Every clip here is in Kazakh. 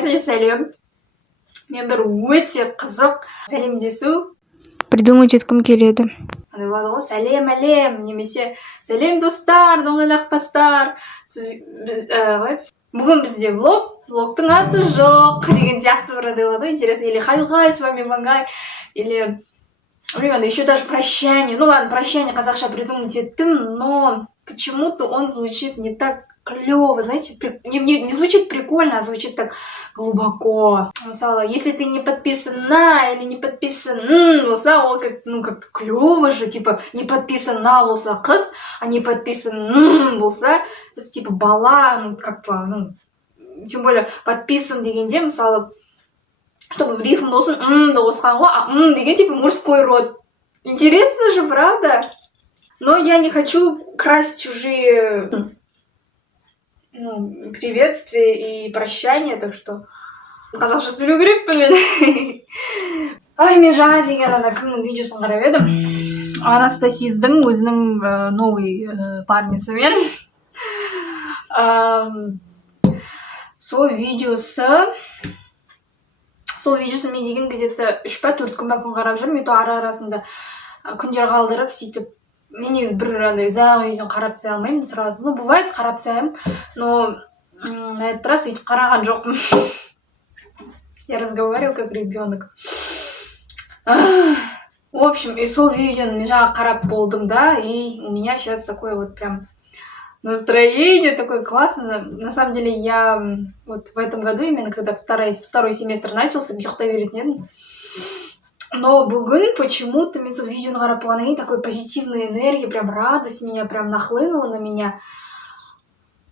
бәріне сәлем. Мен бір өте қызық сәлемдесу придумать еткім келеді. Андай болады ғой, сәлем әлем, немесе сәлем достар, доңғайлақпастар. Бүгін бізде влогтың аты жоқ деген сияқты бір андай болады. Интересно, или хай-хай, с вами Мангай, или еще даже прощание. Ну ладно, прощание қазақша придумать еттім, но почему-то он звучит не так клево, знаете, не звучит прикольно, а звучит так глубоко. Мысалы, если ты не подписан на или не подписан болса, ол как-то клево же, типа не подписан на болса қыз, а не подписан болса, это типа бала, тем более подписан дегенде, мысалы, чтобы в рифм болсын, да қосқан ғой, а деген типа мужской род. Интересно же, правда? Но я не хочу красть чужие приветствия и прощания, так что қазақша сөйлеу керекпін мен. Ай, мен жаңа деген ана кімнің видеосын қарап едім. Анастасиздің өзінің новый парнесімен. Сол видеосы мен деген где-то 3 па 4 күн қарап жүрмін. Мен ара-арасында күндер қалдырып, сөйтіп мен негізі бір андай ұзақ видеоны қарап тастай алмаймын сразу. Ну, бывает, қарап тастаймын, но на этот раз сөйтіп қараған жоқпын. Я разговариваю как ребенок. В общем, и сол видеоны мен жаңа қарап болдым, да, и у меня сейчас такое вот прям настроение такое классное. На самом деле, я вот в этом году, именно когда второй семестр начался, ұйықтай беретін едім. Но бүгін почему-то мен сол видеоны қарап болғаннан кейін такой позитивная энергия, прям радость меня прям нахлынула на меня.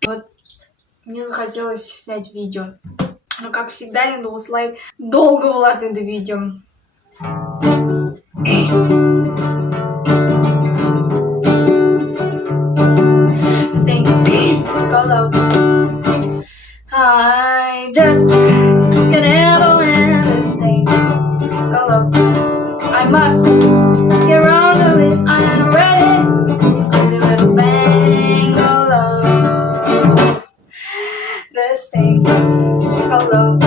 Вот мне захотелось снять видео. Но как всегда, енді осылай долго болады енді видео. I just can handle this thing. Go low. I must get around to it. I'm ready. Cause a little bang. Go low. This thing. Go low.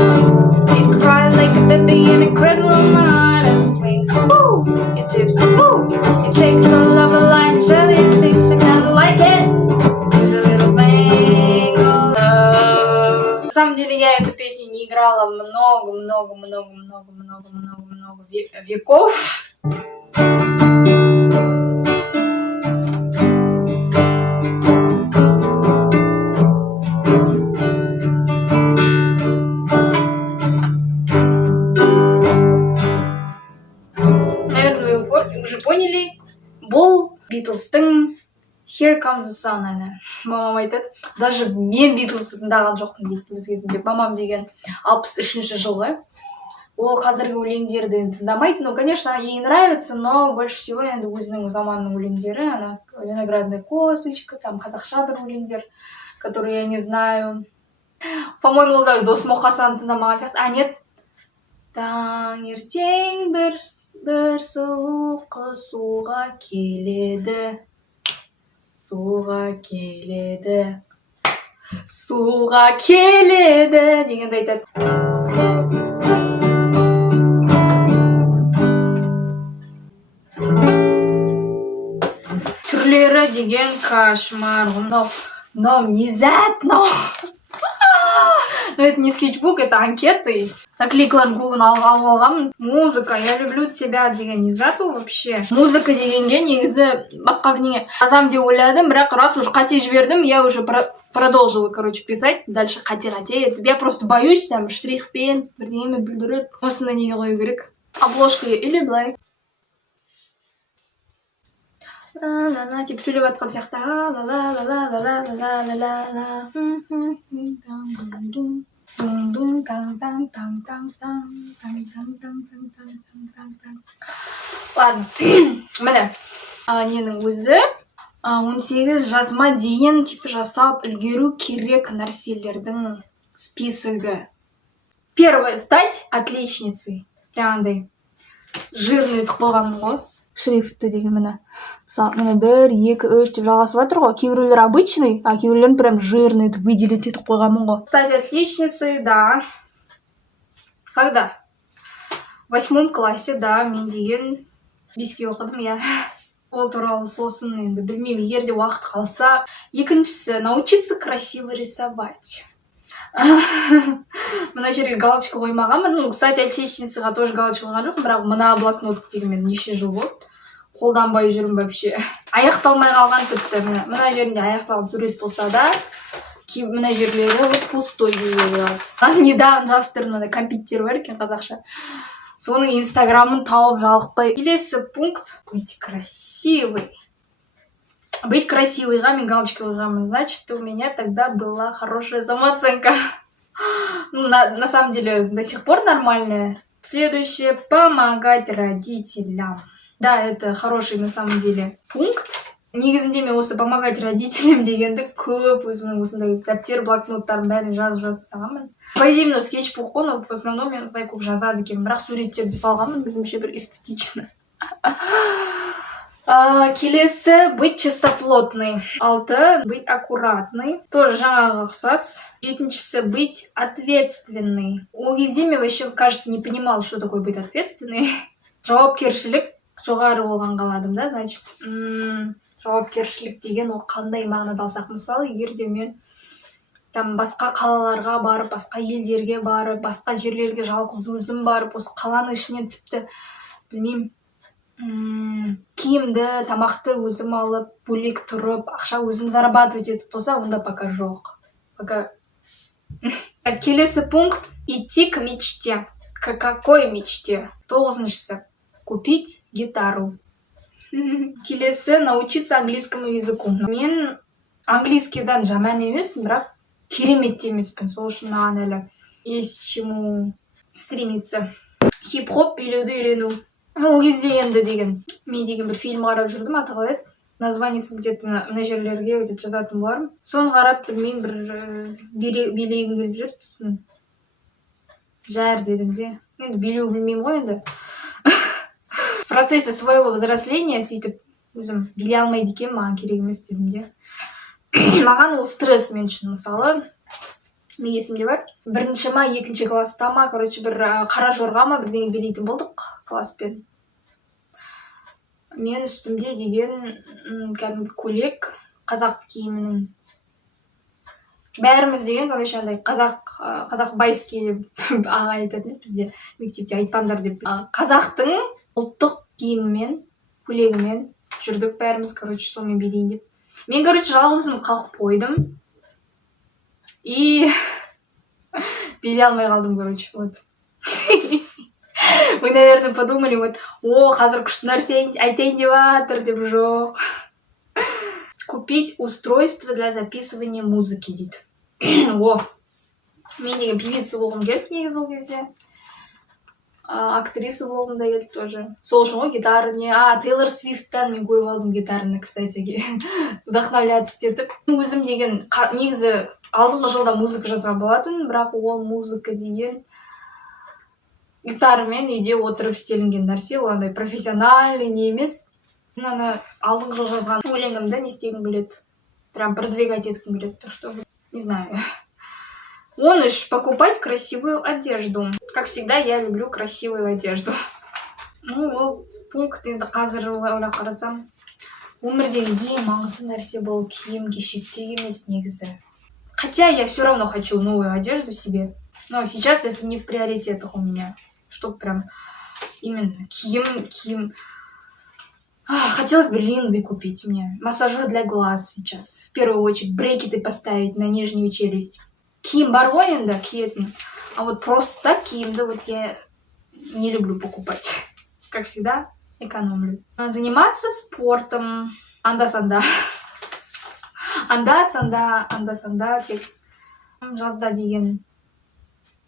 It cries like a baby in a cradle on my heart and swings. Woo! It chips. Woo! It shakes all over like Shelly thinks she kinda like it. На самом деле я эту песню не играла много веков. Наверное, вы уже поняли. Бұл Битлстың Here Comes the Sun әні. Мамам айтады, даже мен Битлсты тыңдаған жоқпын дейді өз кезінде. Мамам деген 63-ші жылғы. Ол қазіргі өлеңдерді тыңдамайды. Ну, конечно, ей нравится, но больше всего енді өзінің заманның өлеңдері. Она виноградная косточка, там қазақша бір өлеңдер, которые я не знаю. По-моему, ол даже Досмұқасан тыңдамаған сияқты. А, нет. Таңертең бір сұлу қыз суға келеді. Суға келеді дегенді айтады. Түрлері деген кошмар. Но внезапно. Но это не скетчбук, это анкеты. Наклейкаларын көбін алғанмын. Музыка, я люблю тебя деген не зату вообще. Музыка дегенге негізі басқа бірдеңе жазам деп ойладым, бірақ раз уже қате жібердім, я уже продолжила, писать. Дальше қате. Я просто боюсь, там, штрихпен, бірдеңемен бүлдіріп, осында неге қою керек. Обложка или былай. Ла-ла-ла, типа сөйлеп атқан сияқты. Ла-ла-ла-ла-ла-ла-ла-ла-ла. Ладно, міне ненің өзі 18 жасыма дейін жасап үлгеру керек нәрселердің списогі. Первое, стать отличницей. Прямандай жирный етіп қойғанмын ғой. Шрифті деген міне. Міне 1, 2, 3 деп жалғасып жатыр ғой. Кейбіреулер обычный, а кейбіреулерін прям жирный етіп выделить етіп қойғанмын ғой. Стать отличницей, да. Когда? В 8 классе, да, мен деген 5-ке оқыдым, иә. Ол туралы сосын енді білмеймін, егер де уақыт қалса. Екіншісі, научиться красиво рисовать. Мына жерге галочка қоймағанмын. Ну, кстати, отечественницаға тоже галочка қойған жоқпын, бірақ мына блокнот деген мен неше жыл болды. Қолданбай жүрмін вообще. Аяқталмай қалған тіпті. Мына жерінде аяқталған сурет болса да, мына жерлері пустой дейді. Недавно жабыстырған компьютер бар екен қазақша. Соның инстаграмын тауып жалықпай. Келесі пункт. Быть красивой. Быть красивойға мен галочка қойғанмын. Значит, у меня тогда была хорошая самооценка. Ну, на самом деле, до сих пор нормальная. Следующее. Помогать родителям. Да, это хороший на самом деле пункт. Негізінде мен осы помогать родителям дегенді көп өзімнің осындай дәптер, блокноттардың бәрін жазып салғанмын. По идее, мынау скетчбук қой, но в основном мен осылай көп жазады екенмін, бірақ суреттерді салғанмын, өзімше бір эстетично. Келесі, быть чистоплотный. 6. Быть аккуратный. Тоже жаңағы ұқсас. 7. Быть ответственный. Ол кезде мен вообще, кажется, не понимал, что такое быть ответственный. Жауапкершілік жоғары болған қаладым, да, значит. Жауапкершілік деген ол қандай мағынада алсақ, мысалы, егер де мен там басқа қалаларға барып, басқа елдерге барып, басқа жерлерге жалғыз өзім барып, осы қаланың ішінен тіпті білмеймін, киімді, тамақты өзім алып, бөлек тұрып, ақша өзім зарабатывать етіп болса, онда пока жоқ. Пока. Келесі пункт. Идти к мечте. К какой мечте? 9. Купить гитару. Келесі, научиться английскому языку. Мен английскийдан жаман емеспін, бірақ керемет те емеспін. Сол үшін маған әлі есть чему стремиться. Хип-хоп үйрену. Ол кезде енді деген. Мен деген бір фильм қарап жүрдім, аты қалай еді? Названиесі где-то мына жерлерге өйтіп жазатын болармын. Соны қарап, білмеймін, бір билегім келіп жүр. Сосын жар дедім де. Енді билеу білмеймін ғой енді. В процессе своего взросления сөйтіп өзім билей алмайды екен, маған керек емес дедім де. Маған ол стресс мен үшін, мысалы, мен есімде бар. 1-ші ма, 2-ші класста ма, короче, бір қара жорға ма бірдеңе билейтін болдық класспен. Мен үстімде деген кәдімгі көйлек, қазақ киімінің. Бәріміз деген, короче, андай қазақ байский деп аға айтады бізде, мектепте айтпаңдар деп. Қазақтың ұлттық киімімен, көйлегімен жүрдік бәріміз, короче, сонымен билейін деп. Мен, короче, жалғызым қалып қойдым. И билей алмай қалдым, короче, вот. Вы, наверное, подумали, вот, о, қазір күшті нәрсе айтайын деп жатыр, деп жоқ. Купить устройство для записывания музыки дейді. О, мен деген певица болғым келді негізі ол кезде. Актриса болғым да келді тоже. Сол үшін ғой гитара не... Тейлор Свифттан мен көріп алдым гитараны, кстати, вдохновляться етіп. Өзім деген негізі алдыңғы жылда музыка жазған болатын, бірақ ол музыка деген гитарамен үйде отырып істелінген нәрсе, ол андай профессиональный не емес. Ана алдыңғы жыл жазған өлеңімді не істегім келеді. Прям продвигать еткім келеді, так что не знаю. 10. Покупать красивую одежду. Как всегда, я люблю красивую одежду. Ну, ол пункт енді қазір ойлап қарасам, өмірдегі ең маңызды нәрсе бұл киім-кешекте емес негізі. Хотя я все равно хочу новую одежду себе, но сейчас это не в приоритетах у меня. Чтоб прям именно киім. Хотелось бы линзы купить мне, массажер для глаз сейчас. В первую очередь брекеты поставить на нижнюю челюсть. Киім бар ғой енді, киетін. А вот просто так киімді вот я не люблю покупать. Как всегда, экономлю. Заниматься спортом. Анда-санда. Анда-санда тек жазда деген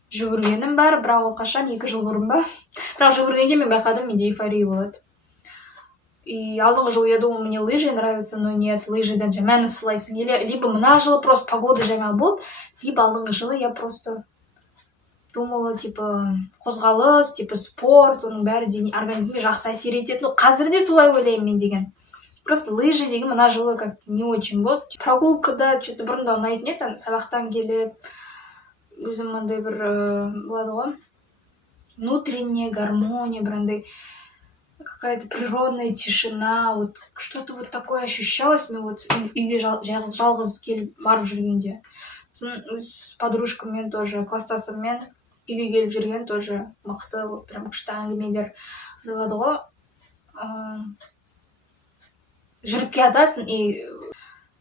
жүгіргенім бар, бірақ ол қашан 2 жыл бұрын ба. Бірақ жүгіргенде мен байқадым, менде эйфория болады. И алдыңғы жыл я думала, мне лыжи нравятся, но нет, лыжидан жаман ысылайсың. Либо мына жылы просто погода жаман болды, либо алдыңғы жылы я просто думала, типа, қозғалыс, типа, спорт, оның бәрі организмге жақсы әсер етеді. Ну, қазір де солай ойлаймын мен деген. Просто лыжи деген мына жылы как-то не очень болды. Прогулкада что-то бұрында ұнайтын еді, сабақтан келіп, өзім андай бір болады ғой. внутренняя гармония, брандай, какая-то природная тишина, вот что-то вот такое ощущалось мне вот үйге жалғыз келіп барып жүргенде. С подружкаммен тоже, класстасыммен үйге келіп жүрген тоже мықты, вот прям күшті әңгімелер болады ғой. Жүріп келатасың и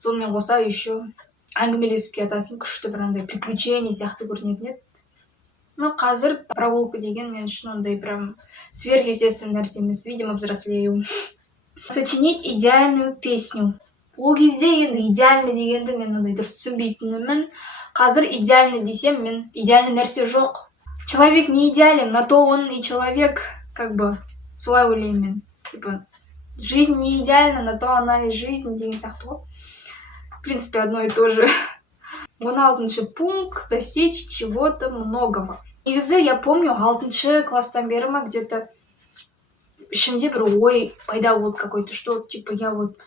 сонымен қоса еще әңгімелесіп келатасың, күшті бір андай приключение сияқты көрінетін еді. Но қазір прогулка деген мен үшін ондай прям сверхъестественный нәрсе емес, видимо, взрослею. Сочинить идеальную песню. Ол кезде енді идеальный дегенді мен ондай дұрыс түсінбейтінмін. Қазір идеальный десем, мен идеальный нәрсе жоқ. Человек не идеален, на то он и человек, как бы, солай ойлаймын мен. Типа, жизнь не идеальна, на то она и жизнь деген сияқты ғой. В принципе, одно и то же. 16-шы пункт — достичь чего-то многого. Негізі я помню 6-шы класстан бері ма где-то ішімде бір ой пайда болды какой-то, что типа я вот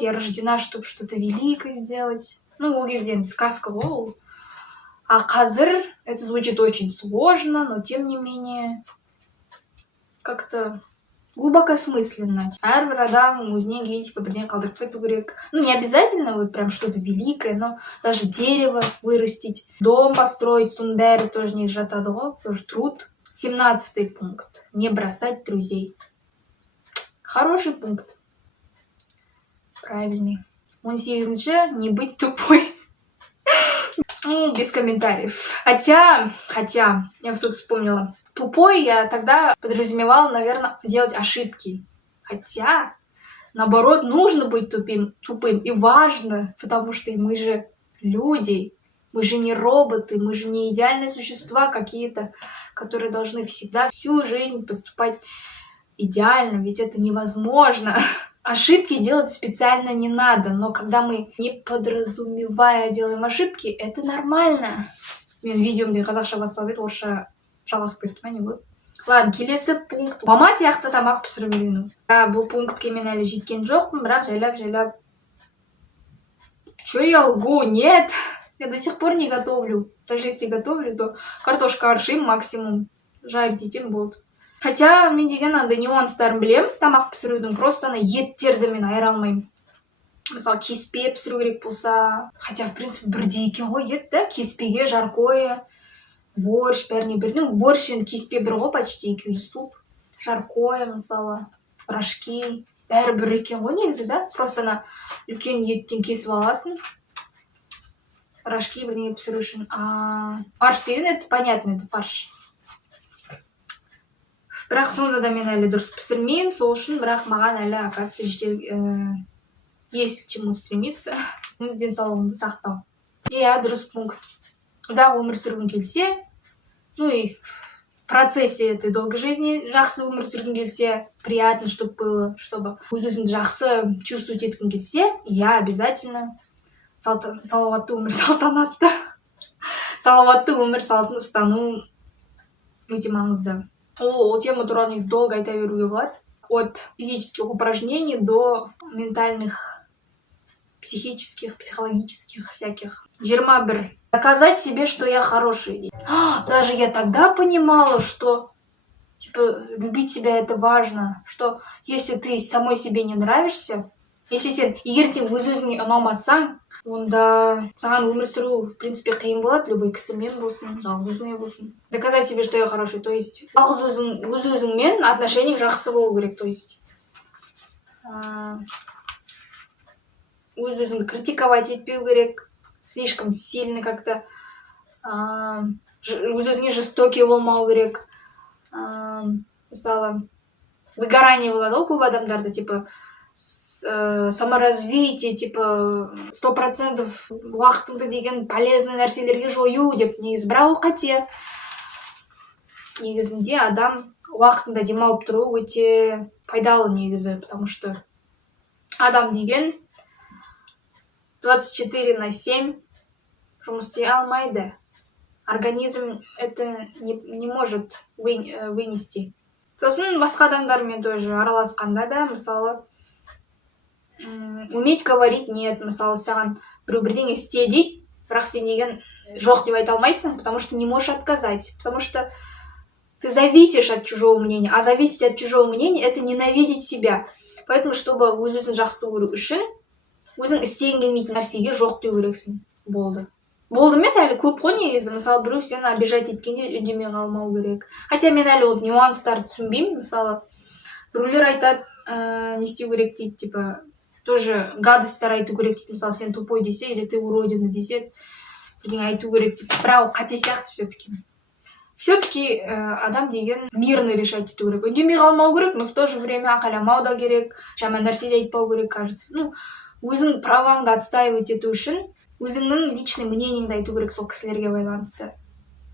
я рождена, чтобы что-то великое сделать. Ну, ол кезде енді сказка ғой ол. А қазір это звучит очень сложно, но тем не менее как-то глубокосмысленно. Әрбір адам өзінен кейін типа бірден қалдырып кету керек. Ну, не обязательно вот прям что-то великое, но даже дерево вырастить, дом построить, соның бәрі тоже не жатады ғой, тоже труд. 17-й пункт. Не бросать друзей. Хороший пункт. Правильный. 18-й. Не быть тупой. Без комментариев. Хотя, я вдруг вспомнила. Тупой я тогда подразумевала, наверное, делать ошибки. Хотя, наоборот, нужно быть тупым. И важно, потому что мы же люди. Мы же не роботы, мы же не идеальные существа какие-то, которые должны всегда всю жизнь поступать идеально, ведь это невозможно. Ошибки делать специально не надо, но когда мы, не подразумевая, делаем ошибки, это нормально. Мен видеомде қазақша басталып еді, орысша жалғасып кетті ма, не болды? Ладно, келесі пункт. Мама сияқты тамақ пісіріп үйрену. Бұл пунктке мен әлі жеткен жоқпын, бірақ жайлап. Чё я лгу? Нет! Я до сих пор не готовлю. Даже если готовлю, то картошка аршим максимум. Жарить етем болды. Хотя мен деген андай нюанстарын білем, тамақ пісірудің, просто ана еттерді мен айыра алмаймын. Мысалы, кеспе пісіру керек болса, хотя, в принципе, бірдей екен ғой ет, да? Кеспеге, жаркое, борщ, бәріне бір. Ну, борщ енді кеспе бір ғой, почти екеуі суп. Жаркое, мысалы, рожки, бәрі бір екен ғой негізі, да? Просто ана үлкен еттен кесіп аласың. Рожки бірдеңе пісіру үшін. Фарш деген, это понятно, это фарш. Бірақ сонда да мен әлі дұрыс пісірмеймін, сол үшін, бірақ маған әлі, оказывается, есть к чему стремиться. Денсаулығымды сақтау. Иә, дұрыс пункт. Ұзақ өмір сүргің келсе, ну и в процессе этой долгой жизни жақсы өмір сүргің келсе, приятно, чтобы было, чтобы өзіңді жақсы чувствовать еткің келсе, я обязательно салауатты өмір салтанатты. Салауатты өмір салтын ұстану өте маңызды. Ол тема туралы негізі долго айта беруге болады. От физических упражнений до ментальных, психических, психологических всяких. 21. Доказать себе, что я хороший. Даже я тогда понимала, что типа любить себя это важно, что если ты самой себе не нравишься, если сен егер сен өз-өзіңе ұнамасаң, онда саған өмір сүру, в принципе, қиын болады, любой кісімен болсын, жалғыз өзіңе болсын. Доказать себе, что я хороший, то есть жалғыз өз-өзіңмен отношения жақсы болу керек, то есть өз-өзіңді критиковать етпеу керек, слишком сильно как-то өз-өзіңе жестокий болмау керек. Мысалы, выгорание болады ғой көп адамдарда, типа саморазвитие, типа 100% уақытыңды деген полезный нәрселерге жою деп негізі. Бірақ ол қате. Негізінде адам уақытында демалып тұру өте пайдалы негізі, потому что адам деген 24/7 жұмыс істей алмайды. Организм это не может вынести. Сосын басқа адамдармен тоже араласқанда да, мысалы, уметь говорить нет, мысалы, саған бірдеңе істе дейді, бірақ сен деген жоқ деп айта алмайсың, потому что не можешь отказать, потому что Ты зависишь от чужого мнения, а зависеть от чужого мнения — это ненавидеть себя. Поэтому, чтобы өзін жақсы көру үшін, өзің істегің келмейтін нәрсеге жоқ деу керексің. Болды. Болды емес, әлі көп қой негізі. Мысалы, біреу сені обижать еткенде үндемей қалмау керек. Хотя мен әлі ол нюанстарды түсінбеймін. Мысалы, біреулер айтады, не істеу керек дейді, типа, тоже гадостьтар айту керек дейді. Мысалы, сен тупой десе, или ты уродина десе, бірдеңе айту керек дейді. Бірақ ол қате сияқты все-таки. Все-таки адам деген мирно решать ету керек. Үндемей қалмау керек, но в то же время ақайламау да керек, жаман нәрсе де айтпау керек, кажется. Ну, өзің праваңды отстаивать ету үшін өзіңнің личный мнениеңді айту керек сол кісілерге байланысты.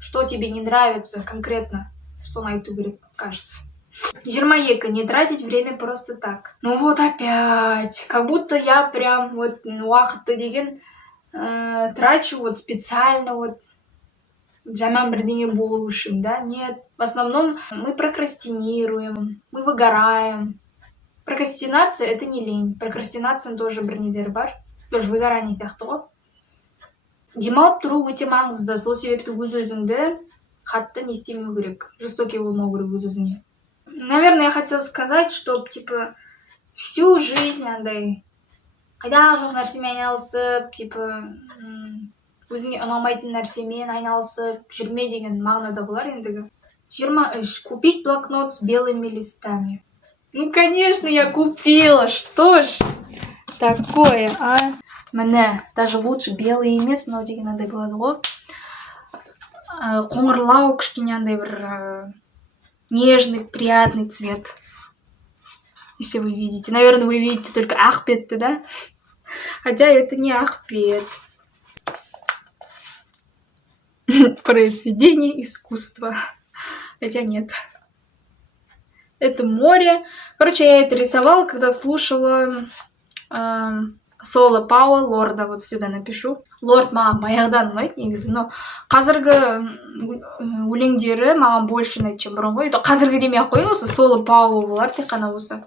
Что тебе не нравится конкретно, соны айту керек, кажется. 22. Не тратить время просто так. Ну вот опять. Как будто я прям вот уақытты деген трачу вот специально вот жаман бірдеңе болу үшін, да? Нет. В основном мы прокрастинируем, мы выгораем. Прокрастинация — это не лень. Прокрастинация тоже бір нелері бар. Тоже выгорание сияқты ғой. Демалып тұру өте маңызды. Сол себепті өз-өзіңді қатты не істемеу керек. Жестокий болмау керек өз-өзіңе. Наверное, я хотела сказать, что, типа, всю жизнь андай қайдағы жоқ нәрсемен айналысып, типа, өзіңе ұнамайтын нәрсемен айналысып жүрме деген мағынада болар ендігі. 23. Купить блокнот с белыми листами. Ну, конечно, я купила. Что ж такое, а? Міне, даже лучше белый емес, мынау деген андай болады ғой. Қоңырлау кішкене андай бір нежный, приятный цвет. Если вы видите. Наверное, вы видите только ахпетты, да? Хотя это не ахпет. Произведение искусства. Хотя нет. Это море. Короче, я это рисовала, когда слушала Соло Пауэлл, Лорда. Вот сюда напишу. Лорд маған баяғыдан ұнайды негізі, но қазіргі өлеңдері маған больше ұнайды, чем бұрын ғой. Қазіргі демей ақ қояйын, осы Соло Пауэлл болар тек қана осы.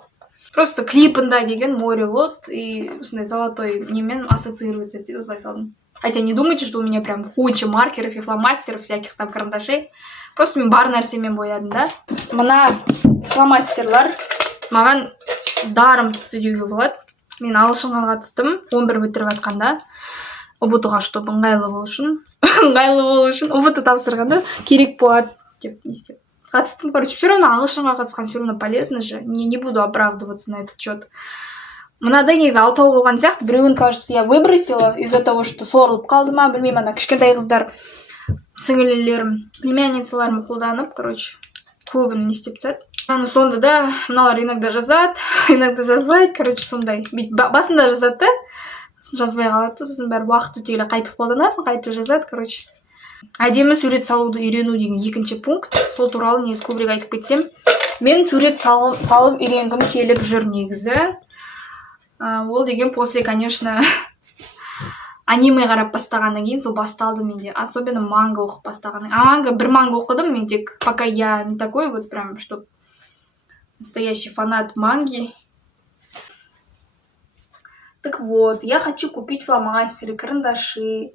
Просто клипында деген море вот и осындай золотой немен ассоциируется деп осылай салдым. Хотя не думайте, что у меня прям куча маркеров и фломастеров, всяких там карандашей. Просто мен бар нәрсемен боядым, да. Мына фломастерлар маған дарым түсті деуге болады. Мен ағылшынға қатыстым 11 бітіріп жатқанда. ұбт-ға чтобы ыңғайлы болу үшін ұбт тапсырғанда керек болады деп не істеп қатыстым. Короче, все равно ағылшынға қатысқан, все равно полезно же. Не буду оправдываться на этот счет. Мынадай негізі 6 болған сияқты. Біреуін, кажется, я выбросила из-за того, что сорылып қалды ма, білмеймін, ана кішкентай қыздар сіңілілерім, племянницаларым қолданып, короче, көбін не істеп тастады. Аны сонда да мыналар иногда жазады, иногда жазбайды, короче, сондай. Басында жазады да, жазбай қалады, сосын бәрі уақыт өте келе қайтып қолданасың, қайтып жазады, короче. Әдемі сурет салуды үйрену деген екінші пункт. Сол туралы негізі көбірек айтып кетсем, мен сурет салып үйренгім келіп жүр негізі. Ол деген после, конечно, аниме қарап бастағаннан кейін сол басталды менде. Особенно манга оқып бастағаннан. Бір манга оқыдым, мен тек пока я не такой вот прям, что настоящий фанат манги. Так вот, я хочу купить фломастеры, карандаши,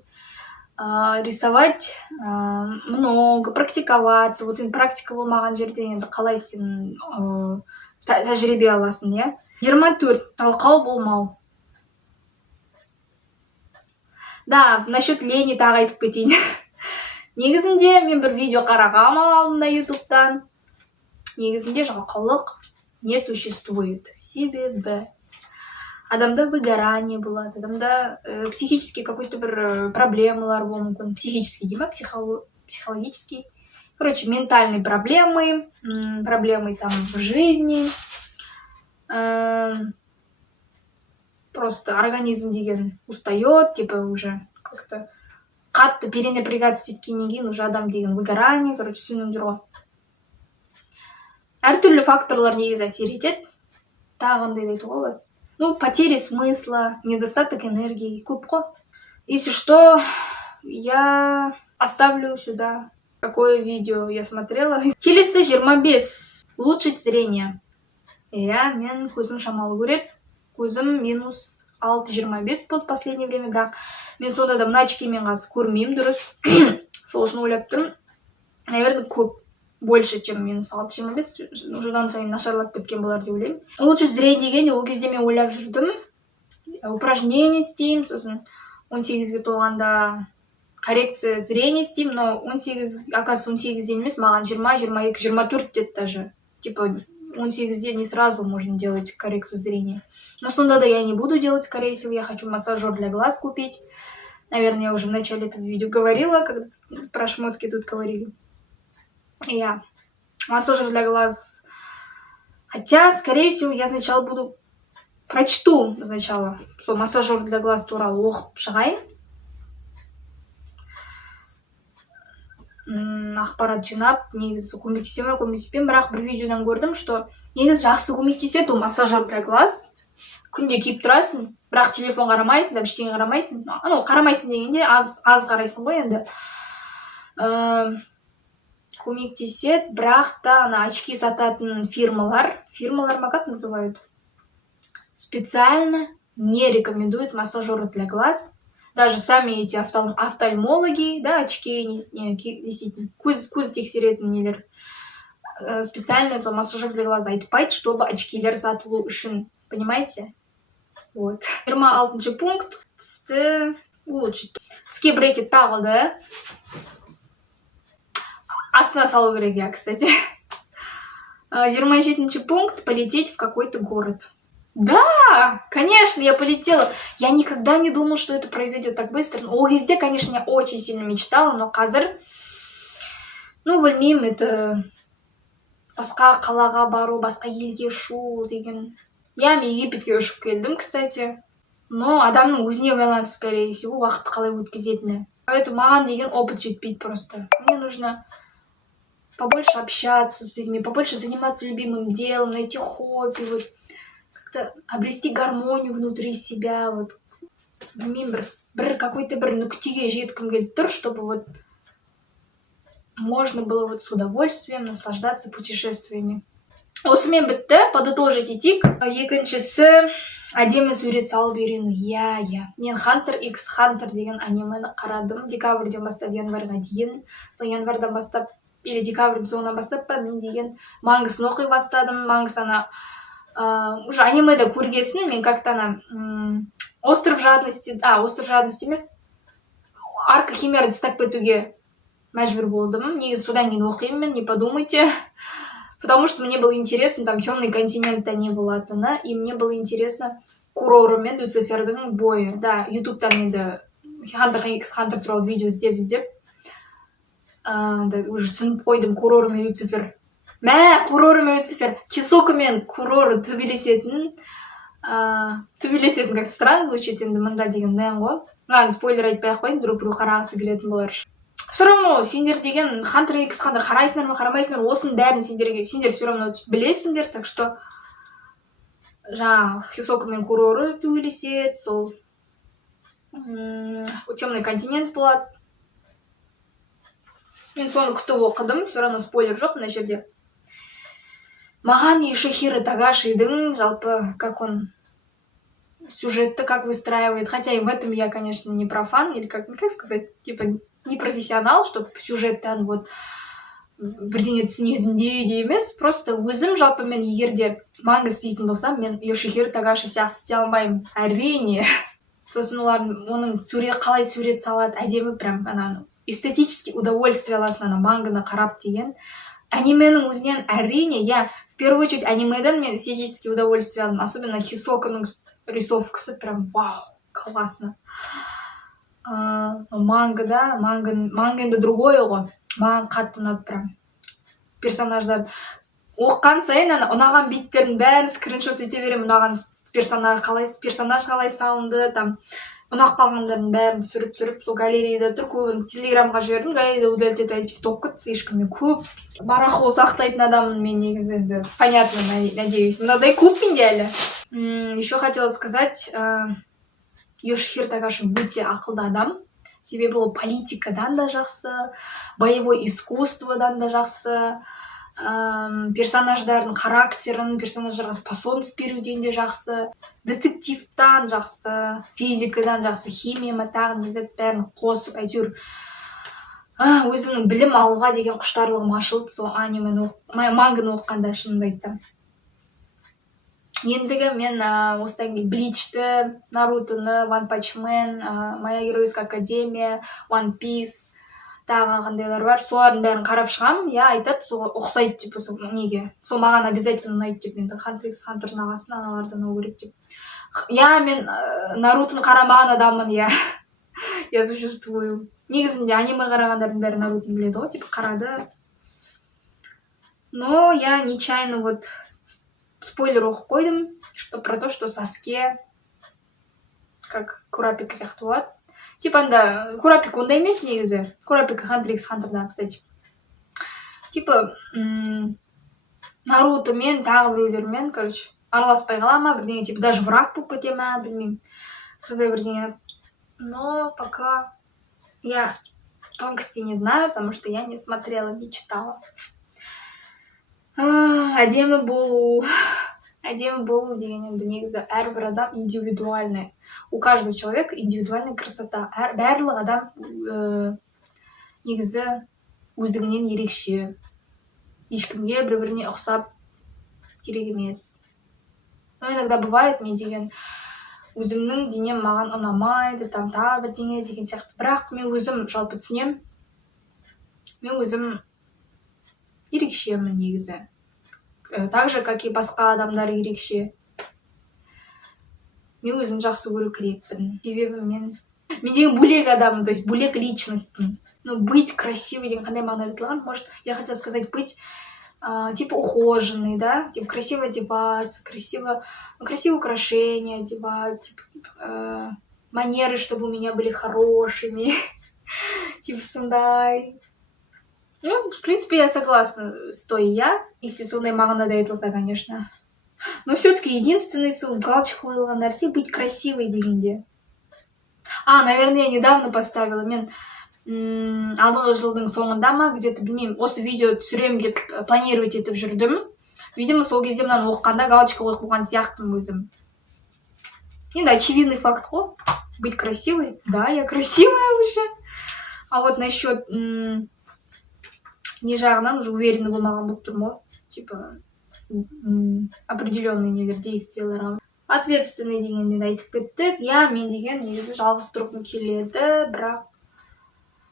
рисовать много, практиковаться. Вот практика болмаған жерде енді қалай сен тәжірибе аласың, иә? 24. Талқау болмау. Да, насчет лени тағы айтып кетейін. Негізінде мен бір видео қарағам алдында ютубтан. Негізінде жалқаулық не существует. Себебі адамда выгорание болады, адамда психический какой-то бір проблемалар болуы мүмкін. Психический дейма, психологический. Короче, ментальные проблемы, проблемы там в жизни. Просто организм деген устает, типа уже как-то қатты перенапрягаться еткеннен кейін уже адам деген выгорание, короче, сүймеңдер ғой. Әртүрлі факторлар негізі әсер етеді. Тағындай айтуға болады. Ну, потери смысла, недостаток энергии, көп қой. Если что, я оставлю сюда, какое видео я смотрела. Келесі 25. Улучшить зрение. Иә, мен көзім шамалы көреді. Көзім минус 6,25 болды последнее время, бірақ мен сонда да мына очкимен қазір көрмеймін дұрыс. Сол үшін ойлап тұрмын. Наверное, көп. больше, чем минус 6,5, жылдан сайын нашарлап кеткен болар деп ойлаймын. Лучше зрение дегенде ол кезде мен ойлап жүрдім, упражнение істеймін, сосын 18-ге толғанда коррекция зрения істеймін, но 18, оказывается 18-ден емес, маған 20, 22, 24 деді даже. Типа 18-де не сразу можно делать коррекцию зрения. Но сонда да я не буду делать коррекцию, я хочу массажер для глаз купить. Наверное, я уже в начале этого видео говорила, когда про шмотки тут говорили. Я массажер для глаз. Хотя, скорее всего, я сначала прочту сначала, что массажер для глаз туралы оқып шығайын. Ақпарат жинап, негізі көмектесе ме, көмектеспеймін, бірақ бір видеодан көрдім, что негізі жақсы көмектеседі ол массажер для глаз. Күнде киіп тұрасың, бірақ телефон қарамайсың, да ештеңе қарамайсың. Ну, қарамайсың дегенде аз қарайсың ғой енді. Көмектеседі, бірақ та ана очки сататын фирмалар ма как называют? Специально не рекомендуют массажеры для глаз. Даже сами эти офтальмологи, да, очки действительно, көз тексеретін нелер. Специально массажер для глаз айтпайды, чтобы очкилер сатылу үшін. Понимаете? Вот. 26-шы пункт. Тісті улучшить. Тіске брекет тағылды. Астына салу керек, я, кстати. 27-й пункт. Полететь в какой-то город. Да, конечно, я полетела. Я никогда не думала, что это произойдет так быстро. Ол кезде, конечно, я очень сильно мечтала, но қазір, ну, білмеймін, это басқа қалаға бару, басқа елге ұшу деген. Я Египетке ұшып келдім, кстати. Но адамның өзіне байланысты, скорее всего, уақытты қалай өткізетіні. Поэтому маған деген опыт жетпейді просто. Мне нужно побольше общаться с людьми, побольше заниматься любимым делом, найти хобби, вот как-то обрести гармонию внутри себя, вот. Білмеймін, какой-то нүктеге жеткім келіп тұр, чтобы вот можно было вот с удовольствием наслаждаться путешествиями. Осымен бітті, подытожить етейік. Екіншісі, әдемі сурет салып үйрену. Я. Мен Hunter x Hunter деген анимені қарадым. Декабрьден бастап январьға дейін. Сол январьдан бастап, или декабрьдің соңынан бастап па, мен деген мангасын оқи бастадым. Мангас ана, уже анимеда көргесін, мен как-то ана, остров жадности емес, арка химерді стак бітуге мәжбүр болдым. Негізі содан кейін оқимын, не подумайте. Потому что мне было интересно, там темный континент не болатыны, и мне было интересно Курору мен Люцифердің бойы. Да, ютубтан енді Hunter x Hunter туралы видео іздеп. Уже түсініп қойдым, Курору мен Люцифер. Курору мен Люцифер, Кисоко мен Курору төбелесетін, как-то странно звучит, енді мында деген мән ғой. Спойлер айтпай-ақ қойын, друг қарағысы келетін болар. Все равно, сендер деген Hunter x Hunter қарайсыңдар ма, қарамайсыңдар, осының бәрін сендер все равно білесіңдер, так что жаңағы Хисоко мен Курору төбелеседі, сол темный континент болады. Мен соны күтіп оқыдым, все равно спойлер жоқ мына жерде. Маған Ишихиро Тагашидің жалпы, как он сюжетті как выстраивает, хотя и в этом я, конечно, не профан, или как сказать, типа не профессионал, чтобы сюжеттен вот бірдеңе түсінетіндей емес, просто өзім жалпы мен егерде манга істейтін болсам, мен Йошихиро Тагаши сияқты істей алмаймын, әрине. Сосын оның қалай сурет салады, әдемі прям эстетически удовольствие аласың ана манганы қарап деген. Анименің өзінен әрине, я в первую очередь анимеден мен эстетически удовольствие алдым, особенно Хисоконың рисовкасы прям вау, классно. Манга енді другое ғой. Маған қатты ұнады прям. Персонаждар. Оққан сайын ұнаған биттердің бәрін скриншот ете беремін. Ұнаған персонаж қалай салынды, там ұнақ қалғандардың бәрін сүріп, сол галереяда тұр, көбін телеграмға жібердім, галереяда удалить айтып топ кетті, слишком мен көп барахло сақтайтын адаммын мен негізі енді. Понятно, надеюсь. Мынадай көп менде әлі. Еще хотела сказать, Йошихиро Тагаши өте ақылды адам. Себебі ол политикадан да жақсы, боевой искусстводан да жақсы, персонаждардың характерін, персонаждарға способность беруден де жақсы, детективтан жақсы, физикадан жақсы, химия, тағы бәрін қосып, әйтеуір өзімнің білім алуға деген құштарлығым ашылды сол манганы оқығанда, шынымды айтсам. Ендігі мен осыдан кейін Бличті, Нарутоны, One Punch Man, Моя геройская академия, One Piece, тағы қандайлар бар, солардың бәрін қарап шығамын. Я айтады, сол ұқсайды деп, сол неге, сол маған обязательно ұнайды деп, енді Hunter x Hunter'дың ағасын аналардан алу керек деп. Я мен Нарутоны қарамаған адаммын, я я существую. Негізінде аниме қарағандардың бәрі Нарутоны біледі ғой, типа қарады. Но я нечаянно вот спойлер оқып қойдым, что про то, что Саске как Курапика сияқты болады. Типа анда Курапика ондай емес негізі. Курапика Hunter x Hunter'да, кстати. Типа Наруто мен тағы біреулермен, короче, араласпай қала ма, бірдеңе, типа даже враг болып кете ма, білмеймін. Сондай бірдеңе. Но пока я тонкости не знаю, потому что я не смотрела, не читала. Әдемі болу деген енді негізі әрбір адам индивидуальный. У каждого человека индивидуальная красота. Барлық адам негізі өздігінен ерекше. Ешкімге бір-біріне ұқсап керек емес. Но иногда бывает, мен деген өзімнің денем маған ұнамайды, там тағы бірдеңе деген сияқты. Бірақ мен өзім жалпы түсінем. Мен өзім ерекшемін негізі. Так же, как и басқа адамдар ерекше. Мен өзімді жақсы көру керекпін. Себебі мен деген бөлек адаммын, то есть бөлек личностьмін. Но быть красивой деген қандай мағына айтылған? Может, я хотела сказать быть типа ухоженный, да? Типа красиво одеваться, красиво украшения одевать, типа манеры, чтобы у меня были хорошими. Типа сондай. Ну, в принципе, я согласна с той я, если сондай мағынада айтылса, конечно. Но все-таки единственный сол галочка қойылған нәрсе быть красивой дегенде. Наверное, я недавно поставила. Мен алдыңғы жылдың соңында ма, где-то білмеймін, осы видео түсірем деп планировать етіп жүрдім. Видимо, сол кезде мынаны оқығанда галочка қойып қойған сияқтымын өзім. Енді очевидный факт қой. Быть красивой. Да, я красивая уже. А вот насчет не жағынан уже уверенно болмаған болып тұрмын ғой. Типа определенные нелер действияларға. Ответственный дегеннен айтып кеттік. Мен деген негізі жалғыз тұрғым келеді, бірақ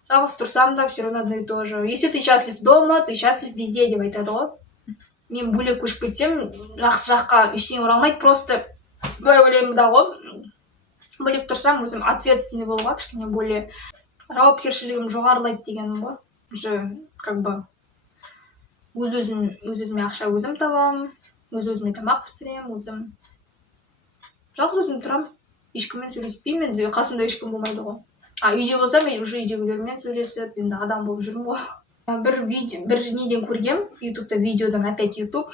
жалғыз тұрсам да все равно одно и то же. Если ты счастлив дома, ты счастлив везде деп айтады ғой. Мен бөлек көшіп кетсем, жақсы жаққа ештеңе оралмайды, просто былай ойлаймын да ғой. Бөлек тұрсам, өзім ответственный болуға кішкене более жауапкершілігім жоғарылайды дегенім ғой. Уже как бы өз-өзіме ақша өзім табам, өз-өзіме тамақ пісірем, өзім жалғыз өзім тұрам, ешкіммен сөйлеспеймін, енді қасымда ешкім болмайды ғой. Үйде болсам, мен уже үйдегілермен сөйлесіп, енді адам болып жүрмін ғой. Бір неден көргем, ютубта видеодан, опять ютуб,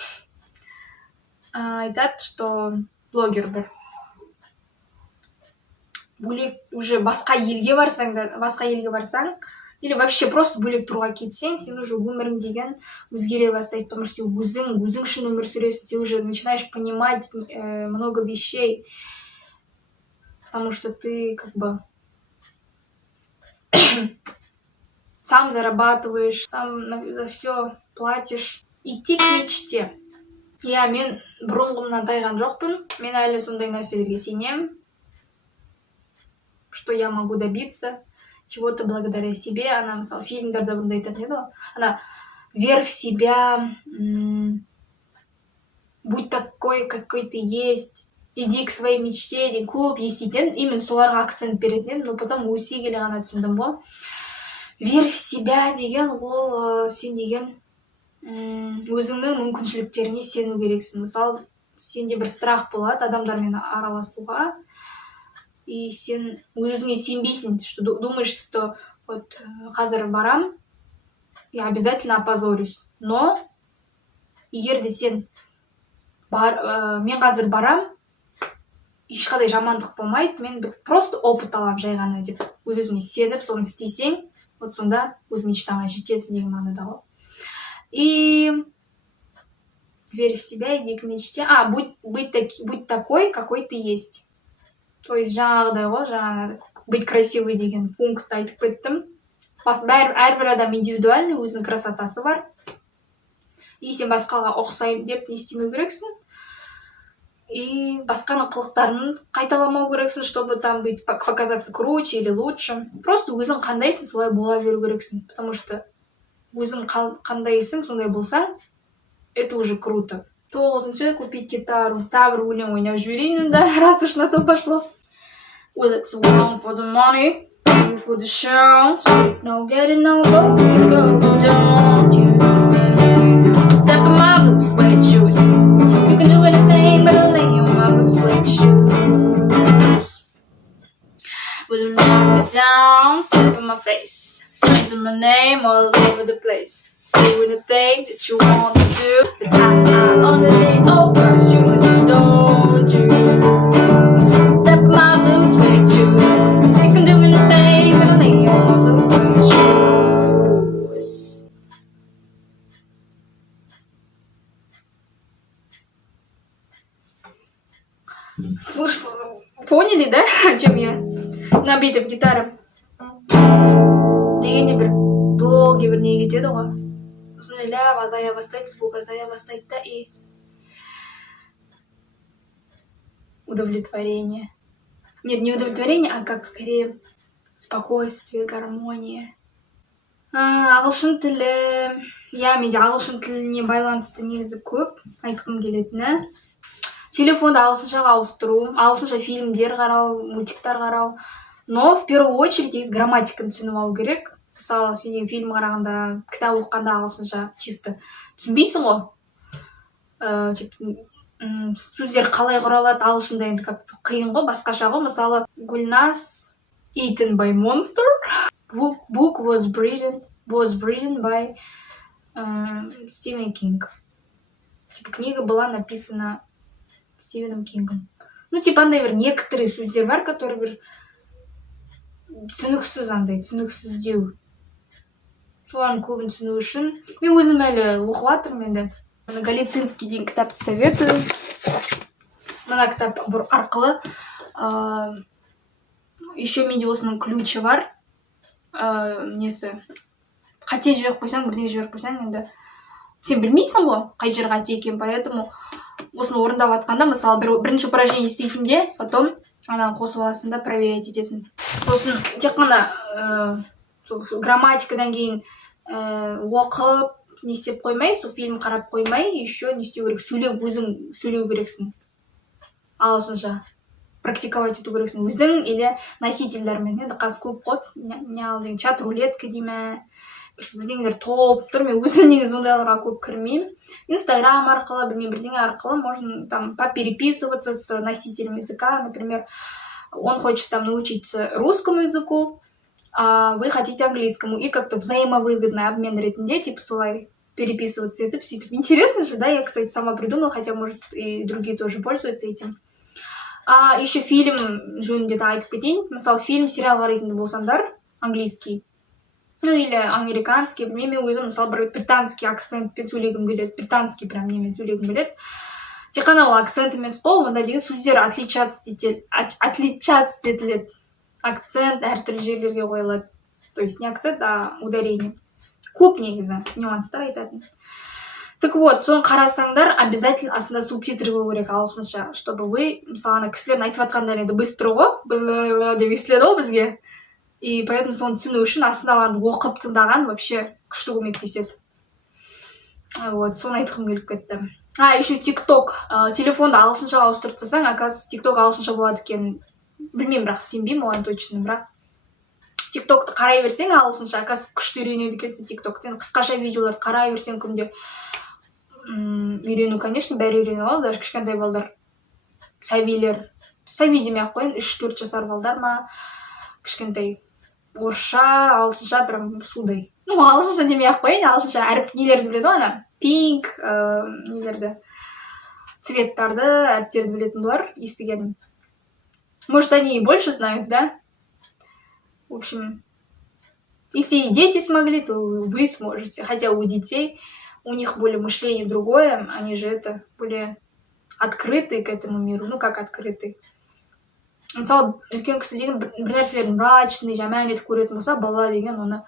айтады, что блогер бір бөлек уже басқа елге барсаң, или вообще просто бөлек тұруға кетсең, сен уже өмірің деген өзгере бастайды, потому что өзің үшін өмір сүресің, сен уже начинаешь понимать много вещей, потому что ты как бы сам зарабатываешь, сам за все платишь. Идти к мечте. Мен бұрынғымнан тайған жоқпын, мен әлі сондай нәрселерге сенемін, что я могу добиться чего-то благодаря себе. Она, мысалы, фильмдерде бұндай айтатын еді ғой. Она верь в себя, будь такой, какой ты есть, иди к своей мечте, деген көп еститін, именно соларға акцент беретін, но потом өсе келе ғана түсіндім ғой. Верь в себя деген ол сен деген өзіңнің мүмкіншіліктеріне сену керексің. Мысалы, сенде бір страх болады адамдармен араласуға, и сен өзіңе сенбейсің, что думаешь, что вот қазір барам, я обязательно опозорюсь. Но егер де сен мен қазір барам, ешқандай жамандық болмайды, мен просто опыт алам жай ғана деп өзіңе сеніп, соны істесең, вот сонда өз мечтаңа жетесің деген мағынада ғой. И верь в себя, иди к мечте. Будь такой, какой ты есть. То есть жаңағыдай ғой, быть красивый деген пунктты айтып кеттім. әрбір адам индивидуальный, өзінің красотасы бар. И сен басқаға ұқсаймын деп не істемеу керексің. И басқаның қылықтарын қайталамау керексің, чтобы там быть, показаться круче или лучше. Просто өзің қандайсың, солай бола беру керексің. Потому что өзің қандайсың, сондай болсаң, это уже круто. 9-шы, купить гитару. Тағы бір өлең ойнап жіберейін, да, раз уж на то пошло. Well, it's one for the money, two for the show. No getting no go, don't you? Step in my blue suede shoes. You can do anything but lay in my blue suede shoes. Will knock it down, slap in my face. Signs my name all over the place. Do anything that you want to do. But I only lay over shoes, don't you? Step in my blue suede shoes. You can do anything but lay in my blue suede shoes. Слушай, поняли, да, о чем я? Набита гитара. Дегенде бір долгий бір не кетеді ғой. Сосын жайлап азая бастайды, звук азая бастайды да, и удовлетворение. Нет, не удовлетворение, а как скорее спокойствие, гармония. Ағылшын тілі, иә, менде ағылшын тіліне байланысты негізі көп айтқым келетіні. Телефонды ағылшыншаға ауыстыру, ағылшынша фильмдер қарау, мультиктар қарау. Но в первую очередь есть грамматиканы түсініп алу керек. Мысалы, сен фильм қарағанда, кітап оқығанда ағылшынша чисто түсінбейсің ғой. Сөздер қалай құралады ағылшында енді қиын ғой, басқаша ғой. Мысалы, Гүлназ eaten by monster. Book was written by Стивен Кинг. Книга была написана Стивеном Кингом. Ну, андай бір некоторые сөздер бар, которые бір түсініксіз түсініксіздеу. Солардың көбін түсіну үшін мен өзім әлі оқып жатырмын енді. Галицинский деген кітапты советую. Мына кітап арқылы еще менде осының ключі бар. Несі, қате жіберіп қойсаң, бірдеңе жіберіп қойсаң, енді сен білмейсің ғой қай жер қате екенін, поэтому осыны орындап жатқанда, мысалы, бірінші упражнение істейсің де, потом ананы қосып аласың да проверять етесің. Сосын тек қана грамматикадан кейін оқып не істеп қоймай, сол фильм қарап қоймай, еще не істеу керек, өзің сөйлеу керексің. Ағылшынша практиковать ету керексің өзің или носительдермен. Енді қазір көп қой, не ал деген чат рулетка дейме, бірдеңелер топ тұр. Мен өзім негізі ондайларға көп кірмеймін. Инстаграм арқылы, бірдеңе арқылы можно там попереписываться с носителем языка. Например, он хочет там научиться русскому языку, а вы хотите английскому, и как-то взаимовыгодный обмен ретінде, типа солай переписываться етіп, сөйтіп. Интересно же, да? Я, кстати, сама придумала, хотя, может, и другие тоже пользуются этим. А еще фильм жөнінде де айтып кетейін. Мысалы, фильм, сериал қарайтын болсаңдар, английский, ну или американский, мен өзім, мысалы, бір британский акцентпен сөйлегім келеді, британский прям немен сөйлегім келеді. Тек қана ол акцент емес қой, онда деген сөздер отличаться етіледі. Акцент әртүрлі жерлерге қойылады. То есть не акцент, а ударение. Көп негізі, нюанстар айтатын. Так вот, соны қарасаңдар, обязательно астында субтитры болу керек ағылшынша, чтобы вы, мысалы, кісілердің айтып жатқандарын енді быстро ғой, деп естіледі ғой бізге. И поэтому соны түсіну үшін астындаларын оқып тыңдаған вообще күшті көмектеседі. Вот, соны айтқым келіп кетті. Еще TikTok. Телефонды ағылшыншаға ауыстырып тастасаң, оказывается, TikTok ағылшынша болады екен. Білмеймін, бірақ сенбеймін оған точно, бірақ TikTokты қарай берсең ағылшынша, оказывается, күшті үйренеді екенсің TikToктен. Қысқаша видеоларды қарай берсең күнде. Үйрену, конечно, бәрі үйрене алады, даже кішкентай балдар, сәбилер. Сәби демей-ақ қояйын, 3-4 жасар балдар ма, кішкентай орысша, ағылшынша прям судай. Ну, ағылшынша демей-ақ қояйын, ағылшынша әріп-нелерді біледі ғой ана. Pink, нелерді, цветтарды, әріптерді білетін бұлар, естігенім. Может, они и больше знают, да? В общем, если и дети смогли, то вы сможете. Хотя у детей, у них более мышление другое, они же это более открытые к этому миру. Ну, как открытые. Мысалы, үлкен кісі деген бір нәрселердің мрачный, жаман етіп көретін болса, бала деген оны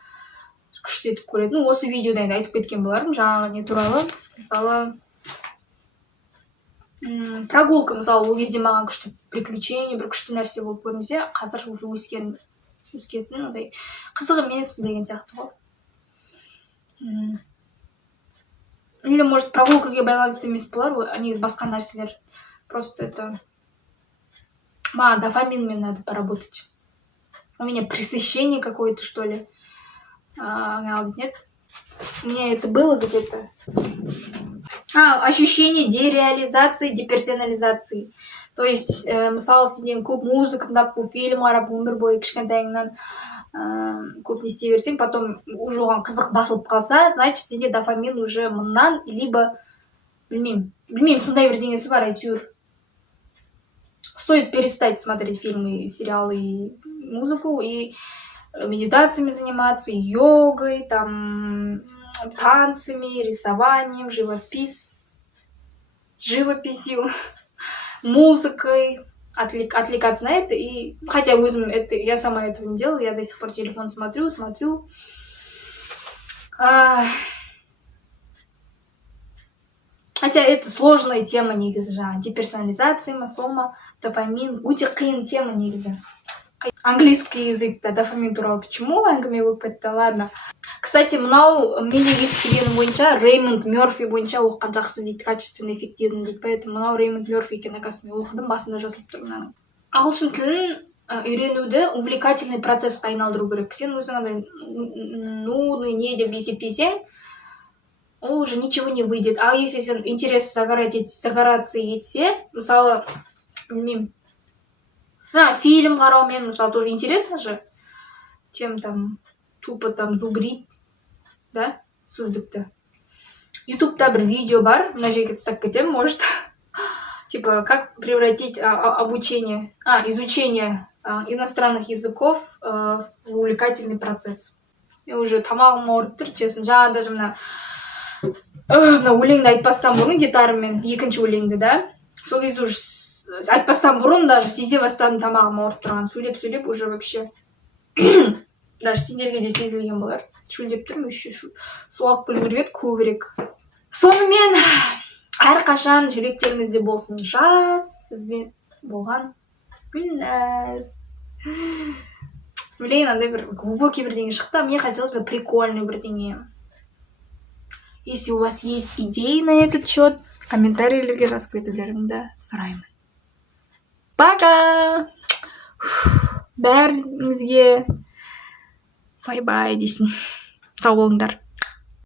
күшті етіп көреді. Ну, осы видеода енді айтып кеткен болармын жаңағы не туралы. Мысалы, прогулка, мысалы, ол кезде маған күшті приключение, бір күшті нәрсе болып көрінсе, қазір уже өскесін ондай қызық емес деген сияқты ғой. Или, может, прогулкаға байланысты емес болар, негізі басқа нәрселер. Просто это... Маған дофаминмен надо поработать. У меня пресыщение какое-то, что ли. Нет? У меня это было где-то. Ощущение дереализации, деперсонализации. То есть, мысалы, сенен көп музыка тыңдап, көп фильм қарап, өмір бойы кішкентайыңнан көп не істей берсең, потом уже оған қызық басылып қалса, значит, сенде дофамин уже мыңнан, либо, білмеймін, сондай бірдеңесі бар, әйтеуір. Стоит перестать смотреть фильмы, сериалы и музыку, и медитациями заниматься, и йогой, там, танцами, рисованием, живописью, музыкой, отвлекаться на это. И хотя я сама этого не делаю, я до сих пор телефон смотрю. Хотя это сложная тема негізі жаңағы деперсонализация, сома, дофамин, өте қиын тема негізі. Английский языкта дофамин туралы почему әңгіме болып кетті, ладно. Кстати, мынау менің естігенім бойынша Реймонд Мерфи бойынша оқыған жақсы дейді, качественно, эффективно дейді. Поэтому мынау Реймонд Мерфи екен, оказывается, мен оқыдым, басында жазылып тұр мынаның. Ағылшын тілін үйренуді увлекательный процессқа айналдыру керек. Сен өзің андай нудный не деп есептесең, ол уже ничего не выйдет. А если сен интерес загораться етсе, мысалы, білмеймін, фильм қараумен, мысалы, тоже интересно же, чем там тупо там зубрить, да, сөздікті. Ютубта бір видео бар, мына жерге тастап кетемін, может, типа, как превратить изучение иностранных языков в увлекательный процесс. Мен уже тамағым ауырып тұр, честно, жаңа даже мына өлеңді айтпастан бұрын гитарамен, екінші өлеңді, да, сол кезде уже айтпастан бұрын даже сезе бастадым тамағым ауырып тұрған. Сөйлеп уже вообще даже сендерге де сезілген болар. Шөлдеп тұрмын, су алып келу керек, көбірек. Сонымен әрқашан жүректеріңізде болсын жаз, сізбен болған Гүлназ. Блин, андай бір глубокий бірдеңе шықты, мне хотелось бы прикольный бірдеңе. Если у вас есть идеи на этот счет, комментарийлерге жазып кетулеріңді сұраймын. Пока! Бәріңізге бай-бай дейсің. Сау болыңдар.